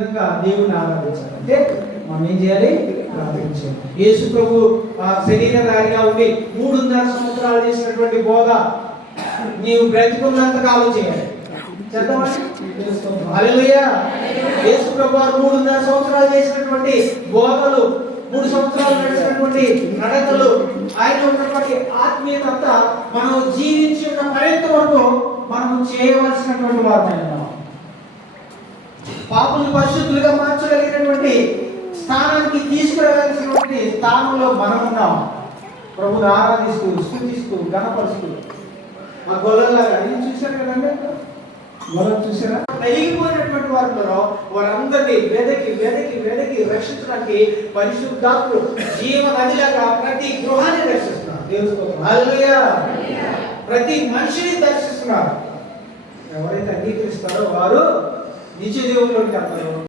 విధంగా దేవుని ఆరాధించాలి. అంటే మనం ఏం చేయాలి? ప్రార్థించాలి. యేసు ప్రభు శరీరధారిగా ఉండి 3.5 సంవత్సరాలు చేసినటువంటి బోధ నీవు బ్రతికున్నంత కాలం చేయాలి. హల్లెలూయా. యేసు ప్రభు 3.5 సంవత్సరాలు చేసినటువంటి బోధలు, 3 సంవత్సరాలు నడిచినటువంటి నడకలు, ఆయన ఉన్నటువంటి ఆత్మీయత అంతా మనం జీవించి ఉన్న పర్యంత వరకు మనం చేయవలసినటువంటి వారమైన పాపులను పరిశుద్ధులుగా మార్చగలిగినటువంటి స్థానానికి తీసుకురావాల్సినటువంటి స్థానంలో మనం ఉన్నాం. ప్రభుని ఆరాధిస్తూ, స్తుతిస్తూ, గణపరుస్తూ ఆ గొల్లలాగా చూశారు కదండి. గొర్రెలు చూసారా? నలిగిపోయినటువంటి వారిలో వారందరినీ వెదకి వెదకి వెదకి రక్షించడానికి పరిశుద్ధాత్ముడు జీవ నదిలాగా ప్రతి గృహాన్ని రక్షిస్తున్నారు. దేవుని స్తోత్రం. హల్లెలూయా. ప్రతి మనిషిని దర్శిస్తున్నారు. ఎవరైతే అంగీకరిస్తారో వారు నిత్య దేవుళ్ళలోకి వెళ్తారు.